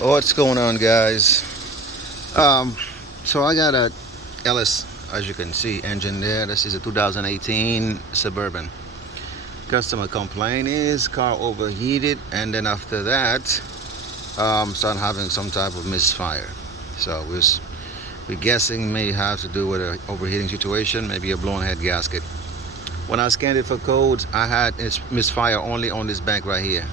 What's going on, guys? Um, so I got a LS, as you can see, engine there. This is a 2018 Suburban. Customer complaint is car overheated, and then after that, start having some type of misfire. So we're guessing may have to do with an overheating situation, maybe a blown head gasket. When I scanned it for codes, I had misfire only on this bank right here,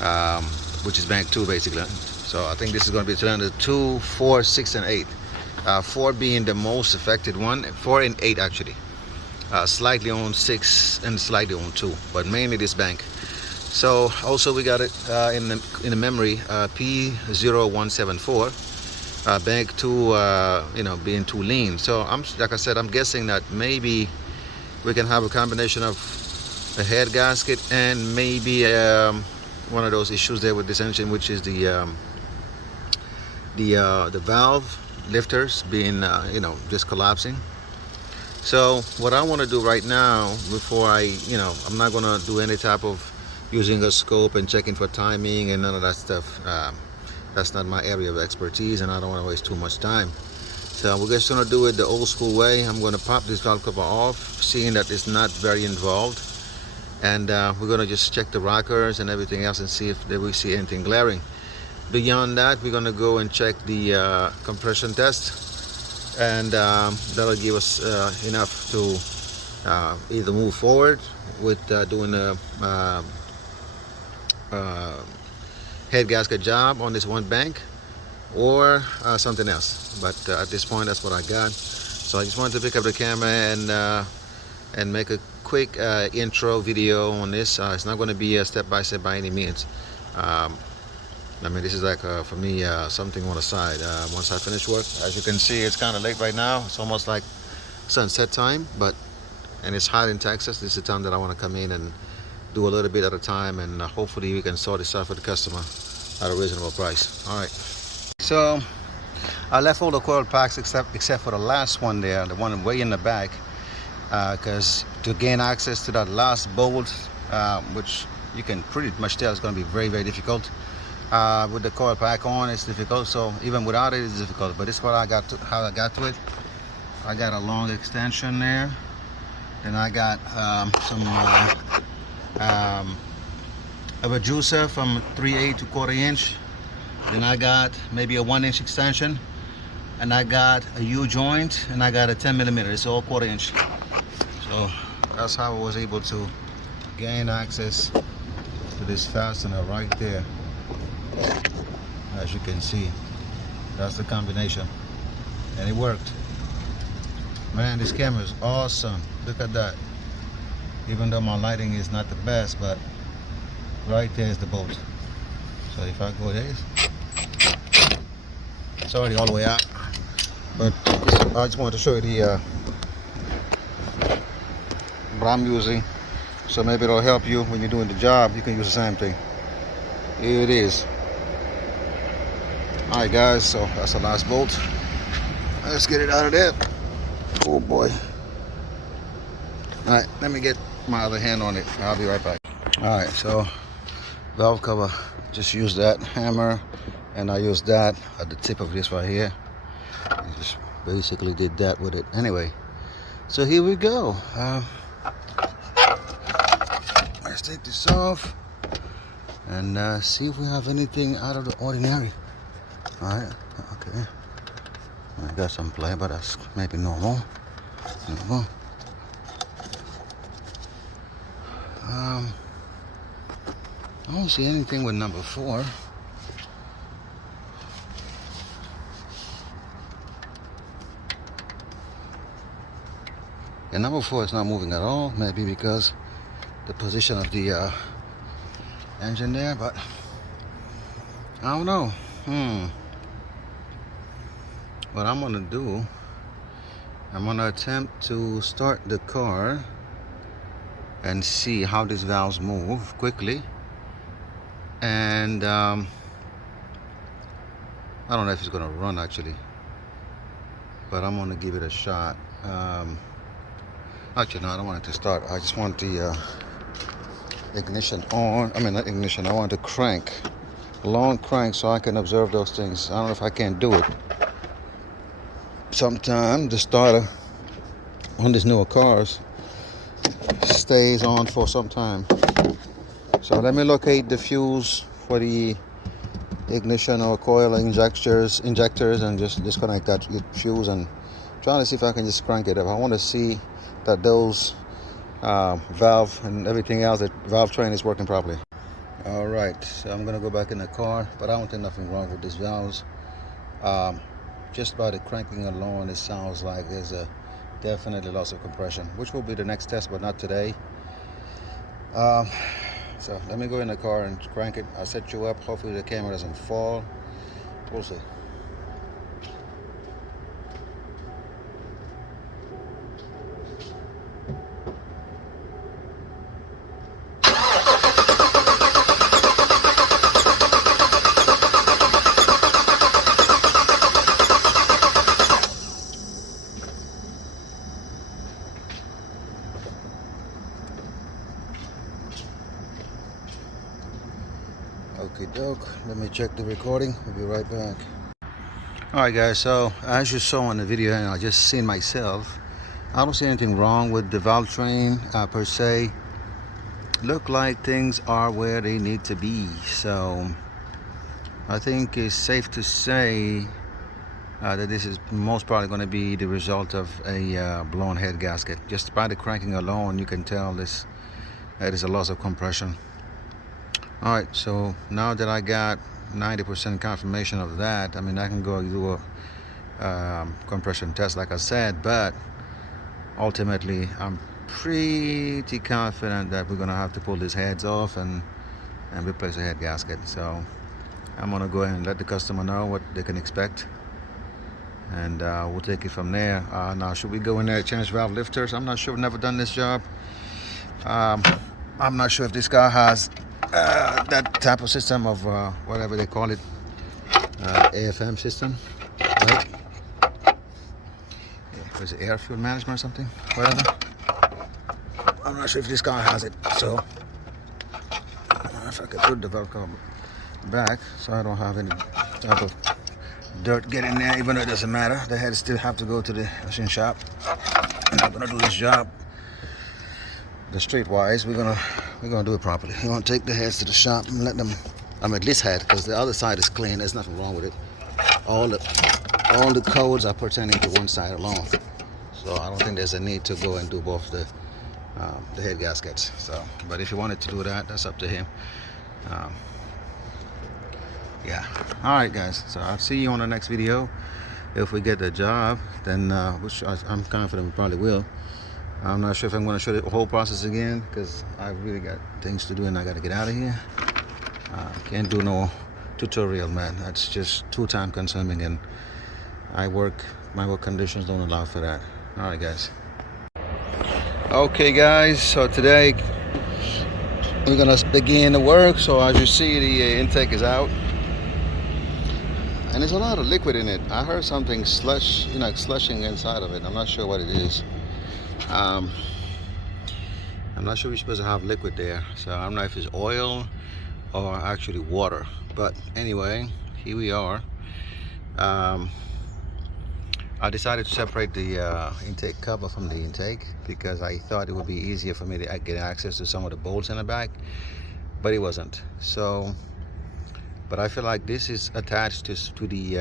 um, which is bank 2 basically. So I think this is going to be cylinder 2, 4, 6, and 8. 4 being the most affected one, 4 and 8 actually. Slightly on 6 and slightly on 2, but mainly this bank. So also we got it in the memory P0174. Bank 2, being too lean. So like I said, I'm guessing that maybe we can have a combination of a head gasket and maybe one of those issues there with this engine, which is the valve lifters being just collapsing. So what I want to do right now, before I'm not going to do any type of using a scope and checking for timing and none of that stuff. That's not my area of expertise, and I don't want to waste too much time. So we're just going to do it the old school way. I'm going to pop this valve cover off, seeing that it's not very involved, and we're going to just check the rockers and everything else and see if we see anything glaring. Beyond that, we're going to go and check the compression test, and that'll give us enough to either move forward with doing a head gasket job on this one bank, or something else. But at this point, that's what I got. So I just wanted to pick up the camera and make a quick intro video on this. It's not going to be a step-by-step by any means. This is like for me something on the side. Once I finish work, as you can see, it's kind of late right now. It's almost like sunset time, and it's hot in Texas. This is the time that I want to come in and do a little bit at a time, and hopefully we can sort this out for the customer at a reasonable price. All right. So I left all the coil packs except for the last one there, the one way in the back, because to gain access to that last bolt, which you can pretty much tell is going to be very, very difficult. With the coil pack on, it's difficult. So even without it, it's difficult. But this is what how I got to it. I got a long extension there. Then I got a reducer from 3/8 to 1/4 inch. Then I got maybe a 1-inch extension, and I got a U-joint, and I got a 10mm. It's all 1/4 inch. So that's how I was able to gain access to this fastener right there. As you can see, that's the combination, and it worked. Man, this camera is awesome. Look at that. Even though my lighting is not the best, but right there is the bolt. So if I go there, it's already all the way out. But I just wanted to show you what I'm using, so maybe it'll help you when you're doing the job. You can use the same thing. Here it is. All right, guys. So that's the last bolt. Let's get it out of there. Oh boy. All right, let me get my other hand on it. I'll be right back. All right, so valve cover, just use that hammer, and I used that at the tip of this right here. I just basically did that with it. Anyway, so here we go. Let's take this off and see if we have anything out of the ordinary. All right, okay. I got some play, but that's maybe normal. I don't see anything with number 4. And number 4 is not moving at all, maybe because the position of the engine there, but I don't know. What I'm gonna do, I'm gonna attempt to start the car and see how these valves move quickly. And I don't know if it's gonna run actually, but I'm gonna give it a shot. Actually, no, I don't want it to start. I just want the ignition on. I mean, not ignition. I want the crank long crank so I can observe those things. I don't know if I can do it. Sometimes the starter on these newer cars stays on for some time. So let me locate the fuse for the ignition or coil injectors and just disconnect that fuse and trying to see if I can just crank it up. I want to see that those valve and everything else, that valve train is working properly. All right, so I'm gonna go back in the car, but I don't think nothing wrong with these valves. Just by the cranking alone, it sounds like there's a definitely loss of compression, which will be the next test, but not today. So let me go in the car and crank it. I'll set you up. Hopefully the camera doesn't fall. We'll see. Okay, doke. Let me check the recording. We'll be right back. All right, guys. So as you saw in the video, and I just seen myself, I don't see anything wrong with the valve train per se. Look like things are where they need to be. So I think it's safe to say that this is most probably going to be the result of a blown head gasket. Just by the cranking alone, you can tell this is a loss of compression. All right, so now that I got 90% confirmation of that, I mean, I can go do a compression test like I said, but ultimately I'm pretty confident that we're gonna have to pull these heads off and replace the head gasket. So I'm gonna go ahead and let the customer know what they can expect, and we'll take it from there. Now, should we go in there and change valve lifters? I'm not sure. We've never done this job. I'm not sure if this car has that type of system of whatever they call it, AFM system, right? Yeah, is it air fuel management or something? Whatever. I'm not sure if this car has it, so I don't know if I could put the valve cover back so I don't have any type of dirt getting there, even though it doesn't matter. The heads still have to go to the machine shop. I'm not gonna do this job the streetwise. We're gonna do it properly. You want to take the heads to the shop and let them, I mean this head, because the other side is clean, there's nothing wrong with it. All the codes are pertaining to one side alone, so I don't think there's a need to go and do both the head gaskets. So, but if you wanted to do that, that's up to him. Yeah. All right, guys, so I'll see you on the next video. If we get the job, then which I'm confident we probably will. I'm not sure if I'm going to show the whole process again, because I've really got things to do and I got to get out of here. Can't do no tutorial, man. That's just too time consuming, and my work conditions don't allow for that. All right, guys. Okay, guys, so today we're going to begin the work. So as you see, the intake is out, and there's a lot of liquid in it. I heard something slushing inside of it. I'm not sure what it is. I'm not sure we're supposed to have liquid there, so I don't know if it's oil or actually water, but anyway, here we are. I decided to separate the intake cover from the intake because I thought it would be easier for me to get access to some of the bolts in the back, but it wasn't. So, but I feel like this is attached to the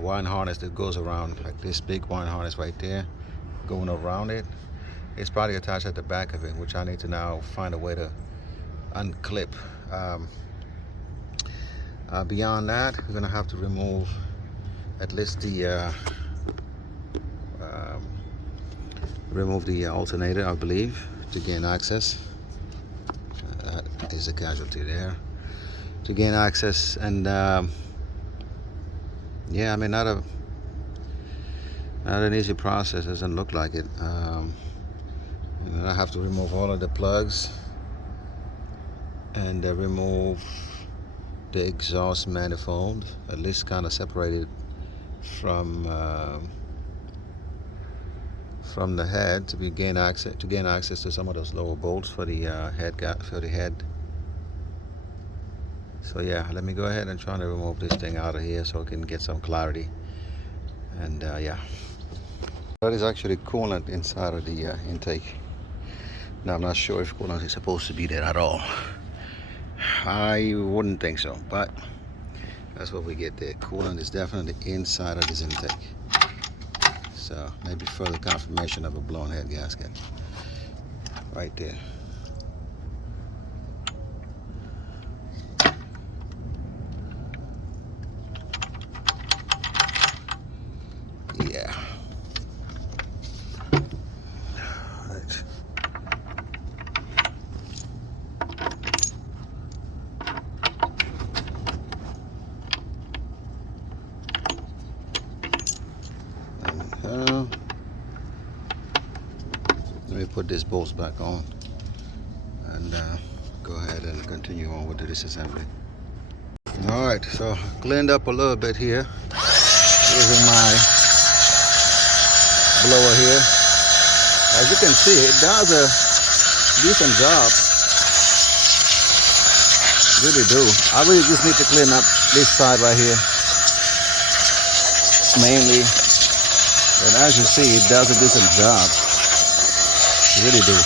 wiring harness that goes around, like this big wiring harness right there going around it. It's probably attached at the back of it, which I need to now find a way to unclip. Beyond that, we're gonna have to remove at least the alternator, I believe, to gain access. That is a casualty there. To gain access, and yeah, I mean, not an easy process. Doesn't look like it. And then I have to remove all of the plugs and remove the exhaust manifold, at least kind of separated from the head to gain access to some of those lower bolts for the head So yeah, let me go ahead and try to remove this thing out of here so I can get some clarity. And yeah, that is actually coolant inside of the intake. Now I'm not sure if coolant is supposed to be there at all. I wouldn't think so, but that's what we get there. Coolant is definitely inside of this intake. So maybe further confirmation of a blown head gasket right there. Yeah. Right. Let me put this bolts back on and go ahead and continue on with the disassembly. Alright, so cleaned up a little bit here using my blower here. As you can see, it does a decent job. Really do. I really just need to clean up this side right here mainly. And as you see, it does a decent job. Really do.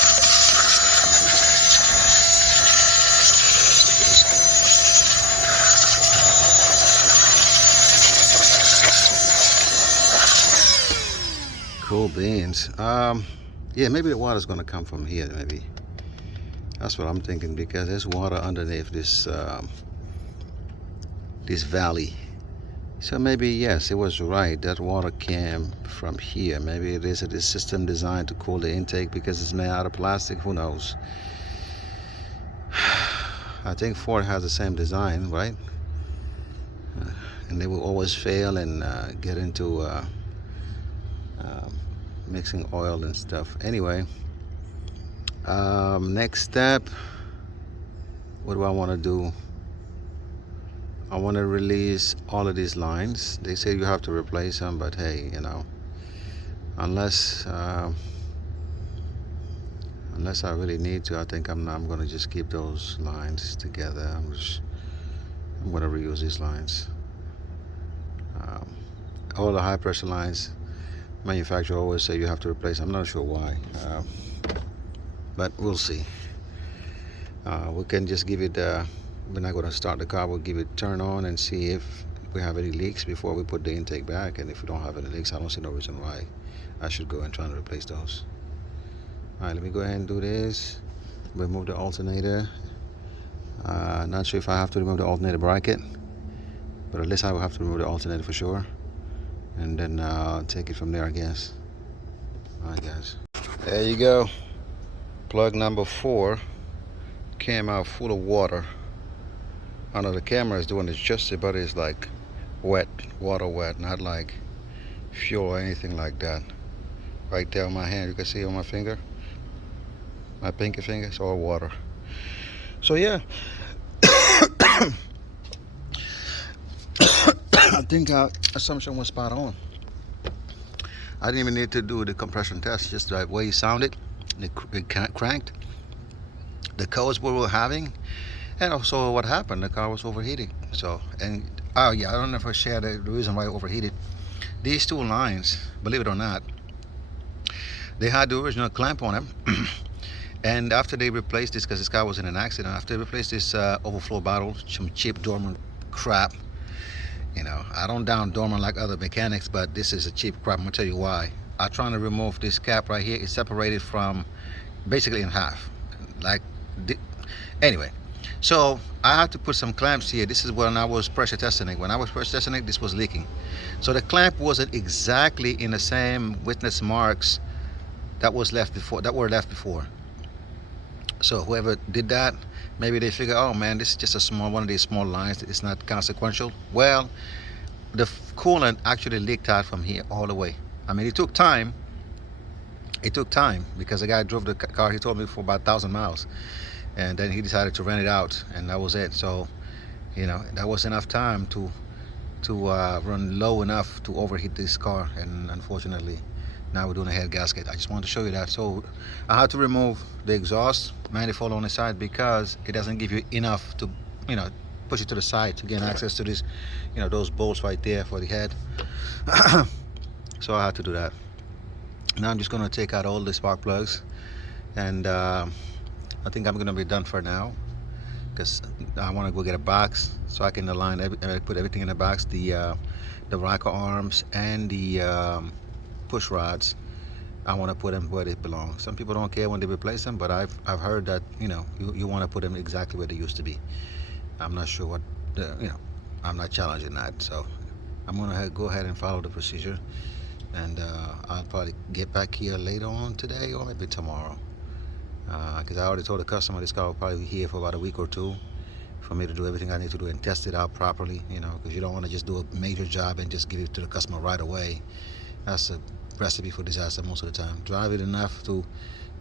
Cool beans. Yeah, maybe the water's gonna come from here. Maybe that's what I'm thinking, because there's water underneath this this valley. So maybe yes, it was right. That water came from here. Maybe it is a system designed to cool the intake because it's made out of plastic. Who knows? I think Ford has the same design, right? And they will always fail and get into mixing oil and stuff. Anyway, next step, what do I want to do? I want to release all of these lines. They say you have to replace them, but hey, you know, unless I really need to, I think I'm going to just keep those lines together. I'm going to reuse these lines. All the high pressure lines, manufacturer always say you have to replace. I'm not sure why, but we'll see. We can just give it we're not going to start the car. We'll give it turn on and see if we have any leaks before we put the intake back. And if we don't have any leaks, I don't see no reason why I should go and try to replace those. All right, let me go ahead and do this. Remove the alternator. Not sure if I have to remove the alternator bracket, but at least I will have to remove the alternator for sure, and then take it from there, I guess. All right, guys. There you go. Plug number 4 came out full of water. I know the camera is doing its justice, but it's like wet, water wet, not like fuel or anything like that. Right there on my hand, you can see on my finger, my pinky finger, it's all water. So yeah, I think our assumption was spot on. I didn't even need to do the compression test, just the way it sounded, it cranked. The codes we were having, and also what happened, the car was overheating. So, and oh yeah, I don't know if I shared the reason why it overheated. These two lines, believe it or not, they had the original clamp on them. And after they replaced this, because this car was in an accident, after they replaced this overflow bottle, some cheap Dorman crap. You know, I don't down Dorman like other mechanics, but this is a cheap crap. I'm gonna tell you why. I'm trying to remove this cap right here. It's separated from basically in half. Like, anyway. So I had to put some clamps here. This is when I was pressure testing it. When I was pressure testing it, this was leaking. So the clamp wasn't exactly in the same witness marks that were left before. So whoever did that, maybe they figure, oh man, this is just a small one of these small lines. It's not consequential. Well, the coolant actually leaked out from here all the way. I mean, it took time. It took time because the guy drove the car. He told me for about 1,000 miles. And then he decided to rent it out, and that was it. So, you know, that was enough time to run low enough to overheat this car. And unfortunately, now we're doing a head gasket. I just wanted to show you that. So I had to remove the exhaust manifold on the side because it doesn't give you enough to, you know, push it to the side to gain access to this, those bolts right there for the head. So I had to do that. Now I'm just gonna take out all the spark plugs, and I think I'm gonna be done for now, because I want to go get a box so I can put everything in the box, the rocker arms and the push rods. I want to put them where they belong. Some people don't care when they replace them, but I've heard that you want to put them exactly where they used to be. I'm not sure what I'm not challenging that, so I'm gonna go ahead and follow the procedure, and I'll probably get back here later on today or maybe tomorrow, because I already told the customer this car will probably be here for about a week or two for me to do everything I need to do and test it out properly, because you don't want to just do a major job and just give it to the customer right away. That's a recipe for disaster most of the time. Drive it enough to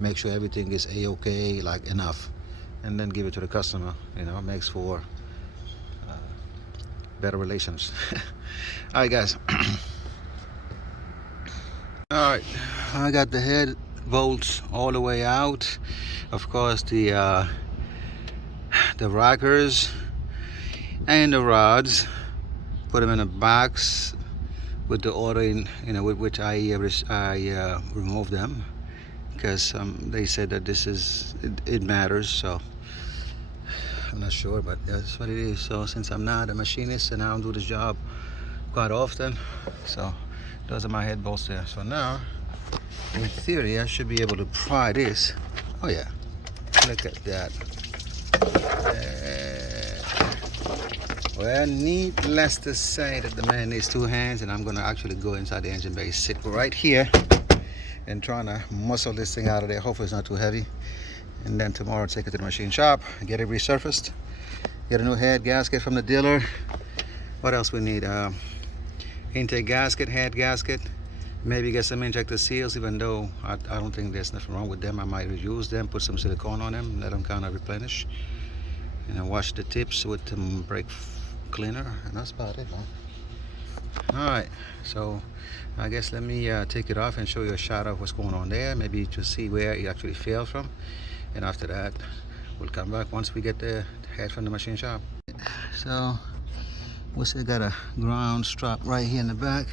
make sure everything is a-okay, like enough, and then give it to the customer. It makes for better relations. All right, guys. All right, I got the head bolts all the way out. Of course, the rockers and the rods, put them in a box with the order with which I removed them, because they said that it matters, so I'm not sure, but that's what it is. So since I'm not a machinist and I don't do this job quite often, so those are my head bolts there. So now, in theory, I should be able to pry this. Oh yeah, look at that. Well, needless to say that the man needs two hands, and I'm gonna actually go inside the engine bay, sit right here, and trying to muscle this thing out of there. Hopefully it's not too heavy. And then tomorrow take it to the machine shop, get it resurfaced, get a new head gasket from the dealer. What else we need? Intake gasket, head gasket, maybe get some injector seals, even though I don't think there's nothing wrong with them. I might reuse them, put some silicone on them, let them kind of replenish, wash the tips with some brake cleaner, and that's about it, man. All right, so I guess let me take it off and show you a shot of what's going on there, maybe to see where it actually failed from, and after that we'll come back once we get the head from the machine shop. So we still got a ground strap right here in the back,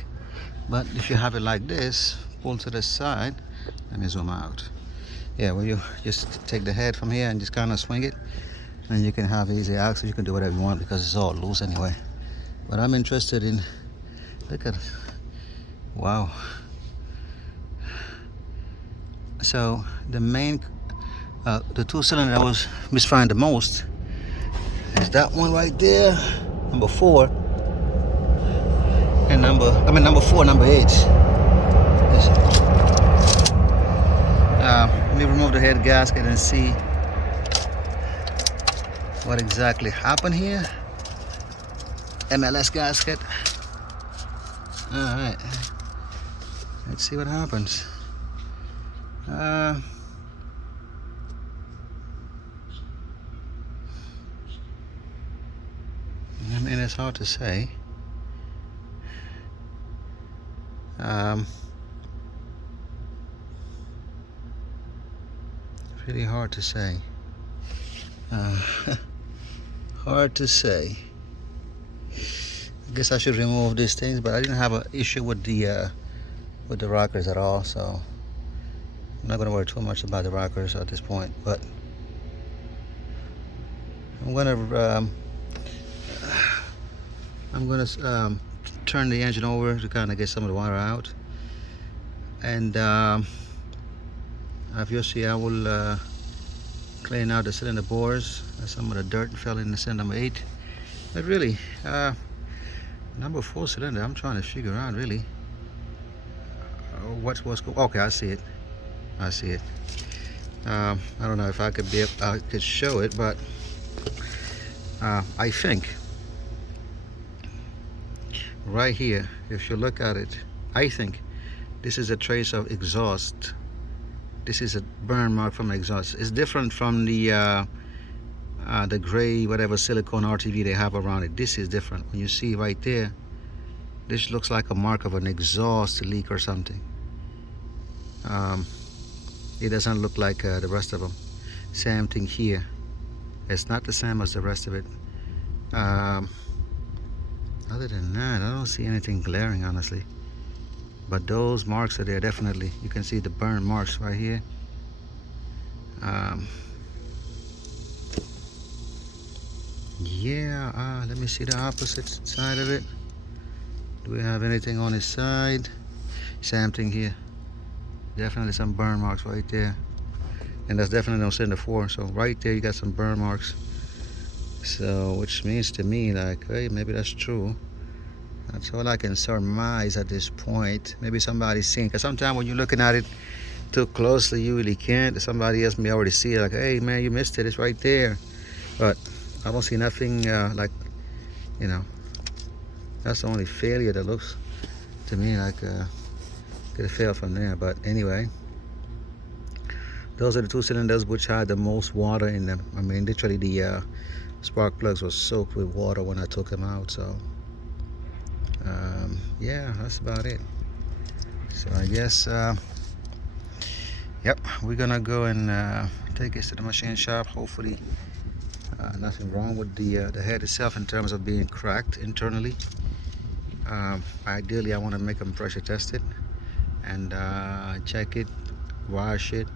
but if you have it like this, pull to the side. Let me zoom out. Yeah, well, you just take the head from here and just kind of swing it, and you can have easy access. You can do whatever you want because it's all loose anyway. But I'm interested in, look at it. Wow. So the main the two cylinder I was misfiring the most is that one right there, number 4, and number 4, number 8. Let me remove the head gasket and see what exactly happened here. MLS gasket. All right, let's see what happens. I mean, it's hard to say. Really hard to say. Hard to say. I guess I should remove these things, but I didn't have an issue with the rockers at all, so I'm not going to worry too much about the rockers at this point. But I'm going to turn the engine over to kind of get some of the water out, and obviously I will clean out the cylinder bores. Some of the dirt fell in the cylinder number 8. But really, number 4 cylinder, I'm trying to figure out really what's going. Okay, I see it. I don't know if I could show it, but I think right here, if you look at it, I think this is a trace of exhaust. This is a burn mark from exhaust. It's different from the gray whatever silicone RTV they have around it. This is different. When you see right there, this looks like a mark of an exhaust leak or something. It doesn't look like the rest of them. Same thing here. It's not the same as the rest of it. Um, Other than that, I don't see anything glaring, honestly. But those marks are there, definitely. You can see the burn marks right here. Um, yeah, let me see the opposite side of it. Do we have anything on this side? Same thing here. Definitely some burn marks right there. And that's definitely no cylinder 4. So right there you got some burn marks. So which means to me like, hey, maybe that's true. That's all I can surmise at this point. Maybe somebody's seen, because sometimes when you're looking at it too closely, you really can't. Somebody else may already see it, like, hey man, you missed it, it's right there. But I don't see nothing like, you know, that's the only failure that looks to me like could have failed from there. But anyway, those are the two cylinders which had the most water in them. I mean, literally the spark plugs were soaked with water when I took them out. So yeah, that's about it. So I guess yep, we're gonna go and take this to the machine shop. Hopefully nothing wrong with the head itself in terms of being cracked internally. Ideally I want to make them pressure test it and check it, wash it,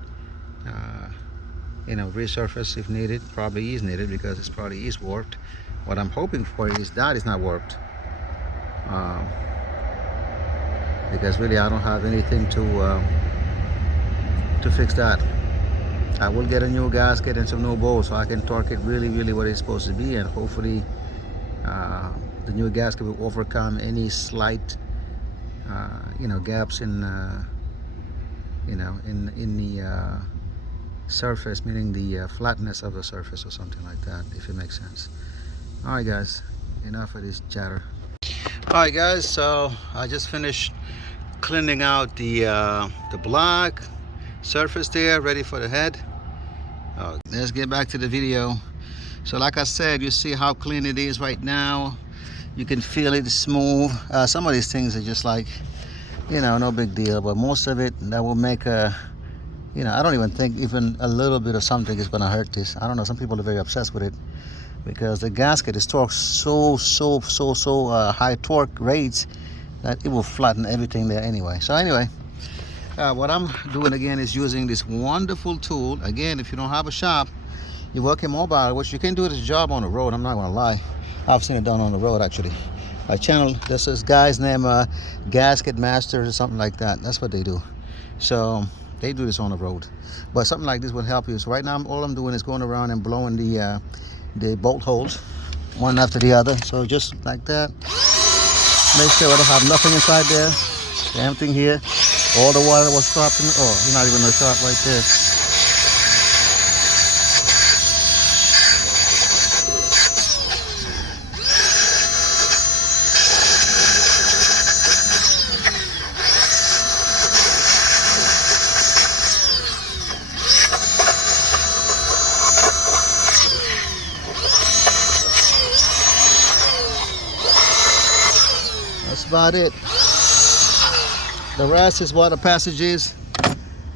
you know, resurface if needed. Probably is needed because it's probably is warped. What I'm hoping for is that it's not warped, because really I don't have anything to fix that. I will get a new gasket and some new bolts so I can torque it really what it's supposed to be, and hopefully the new gasket will overcome any slight you know, gaps in you know, in the surface, meaning the flatness of the surface or something like that, if it makes sense. All right guys, enough of this chatter. All right guys, so I just finished cleaning out the black surface there, ready for the head. Let's get back to the video. So like I said, you see how clean it is right now. You can feel it smooth. Some of these things are just like, you know, no big deal, but most of it that will make a, you know, I don't even think even a little bit of something is going to hurt this. I don't know, some people are very obsessed with it because the gasket is torqued so high torque rates that it will flatten everything there anyway. So anyway, what I'm doing again is using this wonderful tool. Again, if you don't have a shop, you're working mobile, which you can do this job on the road. I'm not gonna lie, I've seen it done on the road actually. My channel, this is guy's name, Gasket Masters or something like that. That's what they do. So they do this on the road, but something like this will help you. So right now all I'm doing is going around and blowing the bolt holes one after the other. So just like that, make sure I don't have nothing inside there. Same thing here. All the water was dropped in. Oh, you're not even a shot right there. That's about it. The rest is water passages.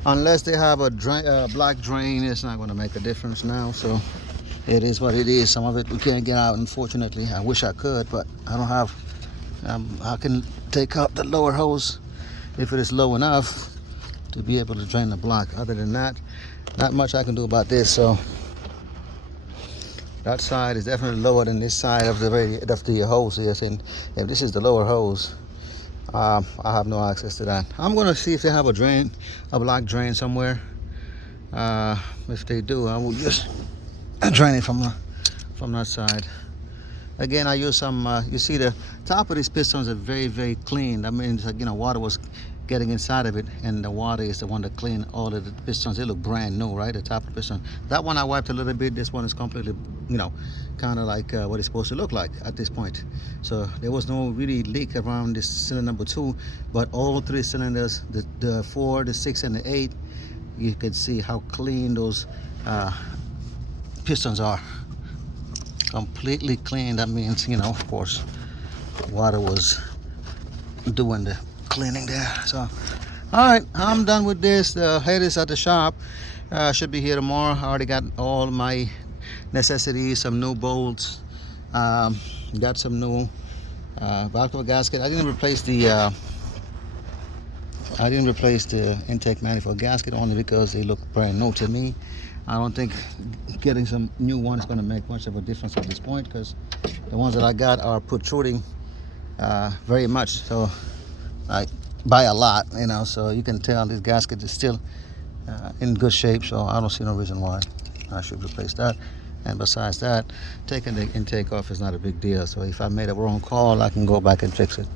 Unless they have a black drain, it's not going to make a difference now. So it is what it is. Some of it we can't get out, unfortunately. I wish I could, but I don't have. I can take up the lower hose if it is low enough to be able to drain the block. Other than that, not much I can do about this. So that side is definitely lower than this side of the hose here. And if this is the lower hose, I have no access to that. I'm gonna see if they have a black drain somewhere. If they do, I will just drain it from that side. Again, I use some. You see the top of these pistons are very clean. That means that, you know, water was getting inside of it, and the water is the one that cleaned all of the pistons. They look brand new, right? The top of the piston. That one I wiped a little bit. This one is completely, you know, kind of like what it's supposed to look like at this point. So there was no really leak around this cylinder number 2, but all 3 cylinders, the 4, the 6, and the 8, you can see how clean those pistons are. Completely clean. That means, you know, of course, water was doing the cleaning there. So all right, I'm done with this. The head is at the shop. Should be here tomorrow. I already got all my necessities, some new bolts, Got some new valve gasket. I didn't replace the intake manifold gasket only because they look brand new to me. I don't think getting some new ones is going to make much of a difference at this point, because the ones that I got are protruding very much. So I buy a lot, so you can tell this gasket is still in good shape. So I don't see no reason why I should replace that. And besides that, taking the intake off is not a big deal. So if I made a wrong call, I can go back and fix it.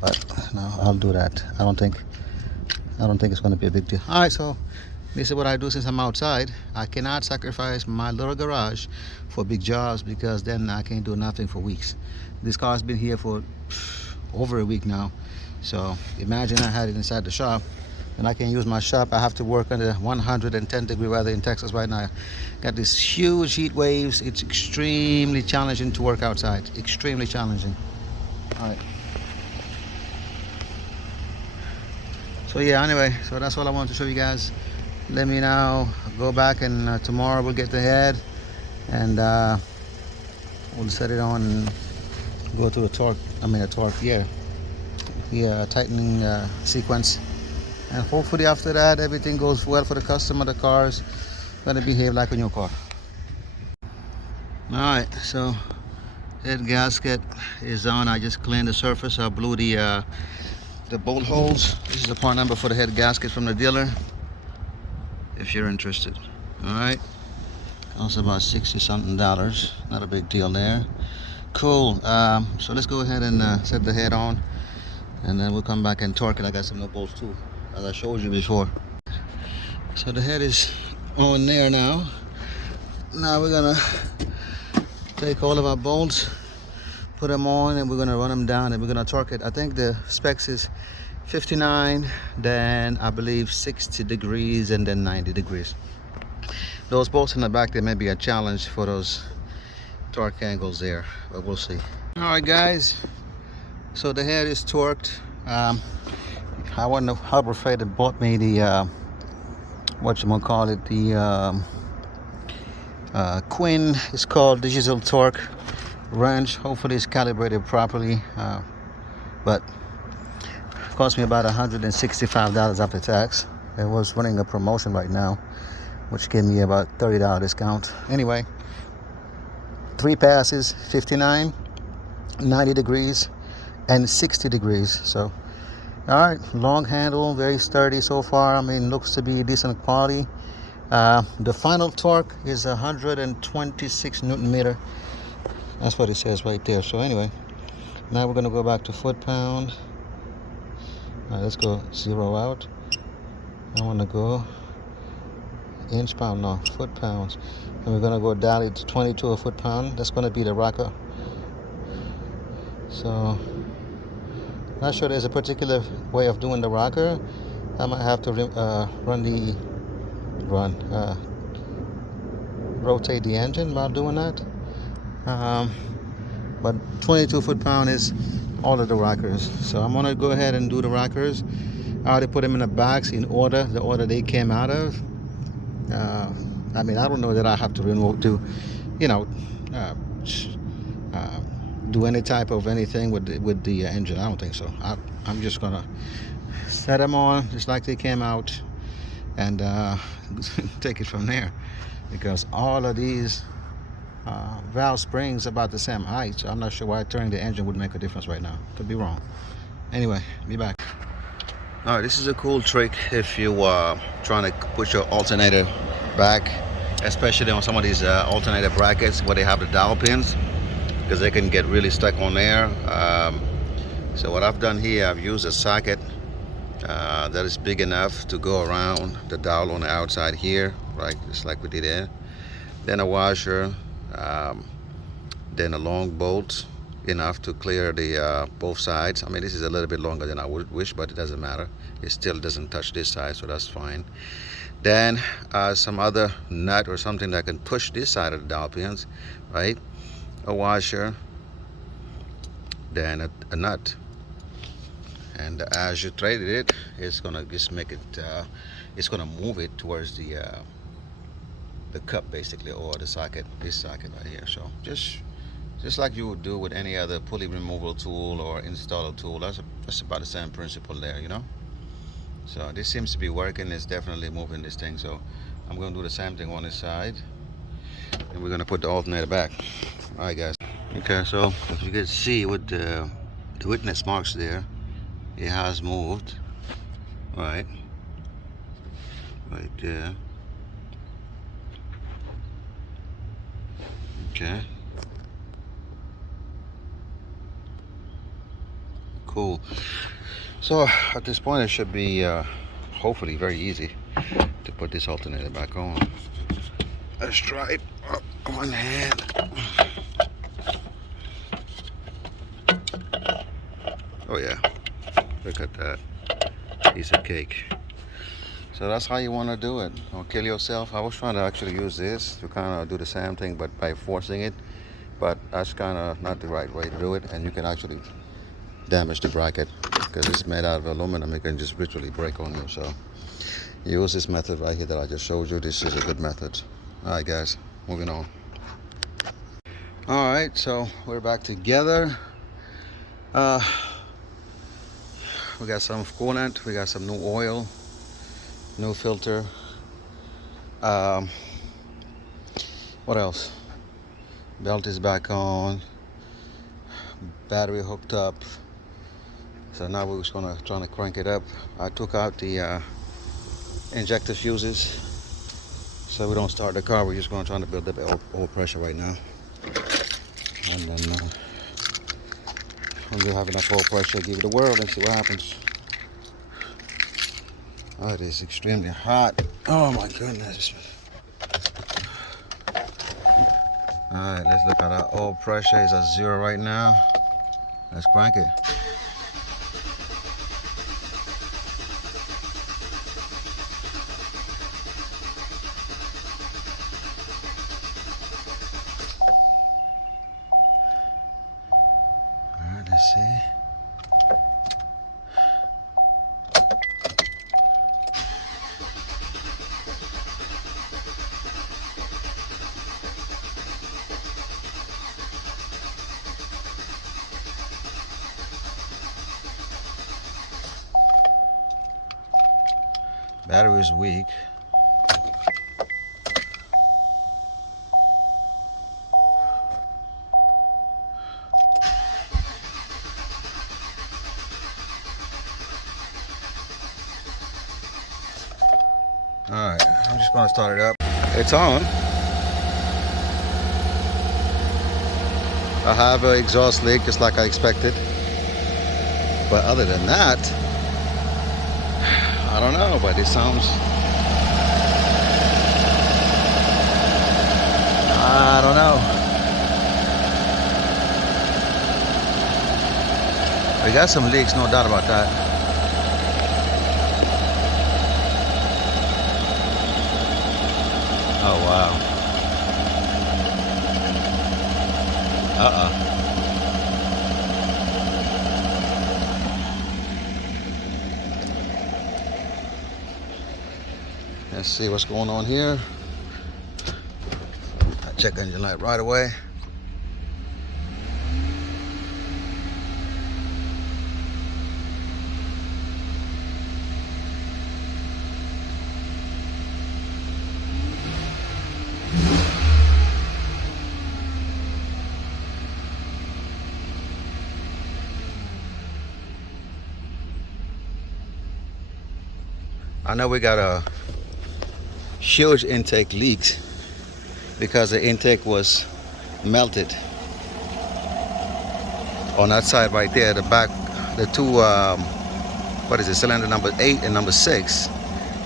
But no, I'll do that. I don't think it's going to be a big deal. All right, so this is what I do since I'm outside. I cannot sacrifice my little garage for big jobs, because then I can't do nothing for weeks. This car's been here for over a week now. So imagine I had it inside the shop and I can use my shop. I have to work under 110-degree weather in Texas right now. Got these huge heat waves. It's extremely challenging to work outside. Extremely challenging. All right. So yeah, anyway, so that's all I wanted to show you guys. Let me now go back, and tomorrow we'll get the head, and we'll set it on and go through the tightening sequence. And hopefully after that, everything goes well for the customer. The car's gonna behave like a new car. All right, so head gasket is on. I just cleaned the surface. I blew the bolt holes. This is the part number for the head gasket from the dealer, if you're interested. All right, costs about $60-something. Not a big deal there. Cool. So let's go ahead and set the head on, and then we'll come back and torque it. I got some new bolts too, as I showed you before. So the head is on there now. Now we're gonna take all of our bolts, put them on, and we're gonna run them down, and we're gonna torque it. I think the specs is 59, then I believe 60 degrees, and then 90 degrees. Those bolts in the back, they may be a challenge for those torque angles there, but we'll see. All right, guys, so the head is torqued. I wonder how afraid that bought me the Quinn. It's called digital torque wrench. Hopefully it's calibrated properly, but it cost me about $165 after tax. It was running a promotion right now, which gave me about $30 discount. Anyway, 3 passes, 59, 90 degrees, and 60 degrees. So all right, long handle, very sturdy so far. I mean, looks to be decent quality. The final torque is 126 Newton meter. That's what it says right there. So anyway, now we're gonna go back to foot pound. All right, let's go 0 out. I want to go inch pound, no, foot pounds. And we're gonna go dial it to 22 a foot pound. That's gonna be the rocker. So not sure there's a particular way of doing the rocker. I might have to rotate the engine while doing that. But 22 foot pound is all of the rockers. So I'm gonna go ahead and do the rockers. I already put them in the box in order, the order they came out of. I mean, I don't know that I have to do any type of anything with the engine. I don't think so. I'm just gonna set them on just like they came out, and take it from there, because all of these valve springs about the same height. So I'm not sure why turning the engine would make a difference right now. Could be wrong. Anyway, be back. All right, this is a cool trick if you trying to push your alternator back, especially on some of these alternator brackets where they have the dowel pins, because they can get really stuck on there. So what I've done here, I've used a socket that is big enough to go around the dowel on the outside here, right, just like we did there. Then a washer, then a long bolt enough to clear the both sides. I mean, this is a little bit longer than I would wish, but it doesn't matter. It still doesn't touch this side, so that's fine. Then some other nut or something that can push this side of the dowel pins, right? A washer, then a nut. And as you trade it, it's gonna just make it, it's gonna move it towards the cup basically, or the socket, this socket right here. So just just like you would do with any other pulley removal tool or installer tool. That's about the same principle there, you know. So this seems to be working. It's definitely moving this thing. So I'm going to do the same thing on this side, and we're going to put the alternator back. All right, guys. Okay, so if you can see with the witness marks there, it has moved. Right there. Okay. Cool. So at this point, it should be hopefully very easy to put this alternator back on. Let's try it up one hand. Oh yeah, look at that piece of cake. So that's how you want to do it. Don't kill yourself. I was trying to actually use this to kind of do the same thing, but by forcing it. But that's kind of not the right way to do it, and you can actually damage the bracket because it's made out of aluminum. It can just literally break on you. So use this method right here that I just showed you. This is a good method. All right, guys, moving on. All right, so we're back together. We got some coolant, we got some new oil, new filter. What else? Belt is back on, battery hooked up. So now we're just trying to crank it up. I took out the injector fuses so we don't start the car. We're just going to try to build up oil pressure right now, and then when we have enough oil pressure, give it a whirl and see what happens. Oh, it is extremely hot. Oh my goodness. Alright, let's look at our oil pressure. It's at 0 right now. Let's crank it. Alright, let's see. Battery is weak. Alright, I'm just going to start it up. It's on. I have an exhaust leak just like I expected. But other than that, I don't know, but it sounds... I don't know. We got some leaks, no doubt about that. Oh, wow. Uh-oh. Let's see what's going on here. I check engine light right away. I know we got a huge intake leaked because the intake was melted on that side right there. The back, the two what is it, cylinder number 8 and number 6,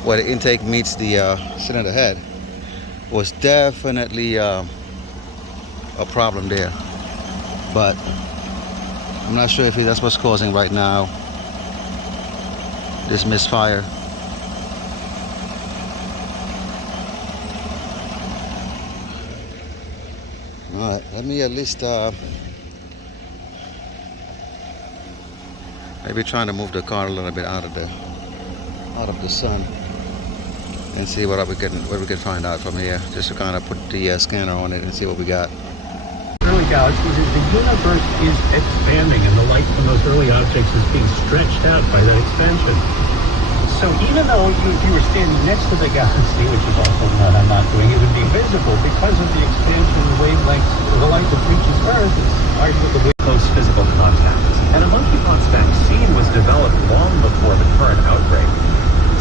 where the intake meets the cylinder head, was definitely a problem there. But I'm not sure if that's what's causing right now this misfire. Alright, let me at least maybe trying to move the car a little bit out of the sun and see what we can find out from here, just to kind of put the scanner on it and see what we got. galaxies is the universe is expanding, and the light from those early objects is being stretched out by that expansion. So even though if you were standing next to the galaxy, which is also what I'm not doing, it would be visible because of the expansion wavelengths. The light that reaches Earth is largely the way close physical contact. And a monkeypox vaccine was developed long before the current outbreak.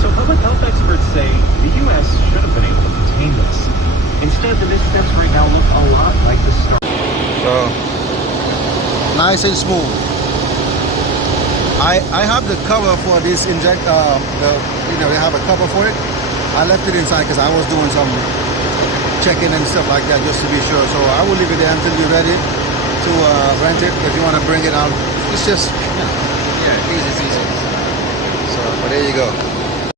So public health experts say the U.S. should have been able to contain this. Instead, the missteps right now look a lot like the start. So nice and smooth. I have the cover for this inject. They have a cover for it. I left it inside because I was doing some checking and stuff like that just to be sure. So I will leave it there until you're ready to rent it. If you want to bring it out, it's just easy. So, but there you go.